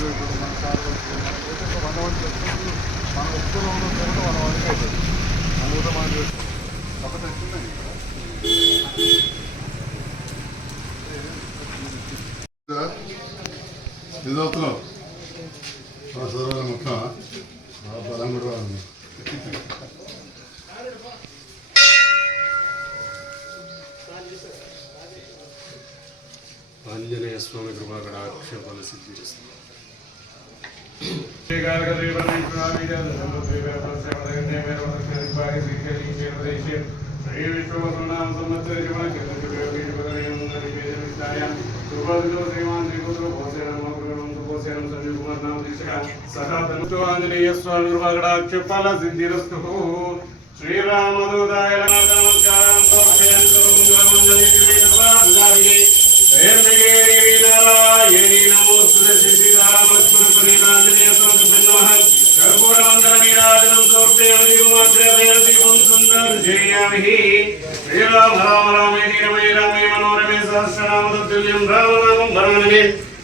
ఇప్పుడు మన సార్ వాళ్ళు వంద మన అవుతుంది మన ఊళ్ళో మనం చేస్తాం బలం కూడా ఉంది ఆంజనేయ స్వామి కృపాకటాక్ష ఫల సిద్ధి చేస్తుంది ఆంజనేయ స్వామి శ్రీరామదూతాయ నమస్కారం నారాయణీ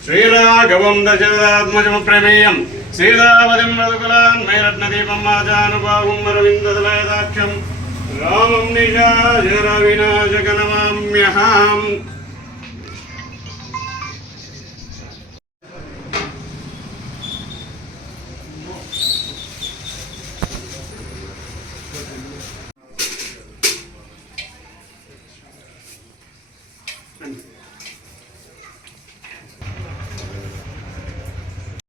శ్రీరాఘవం దశరథాత్మజం ప్రమేయం సీతావతిం మధుకులాన్ మేరత్నదీపం మాజానుభావం అరవిందదలయదాక్షం రామం నిజాజర వినాశకనమామ్యహం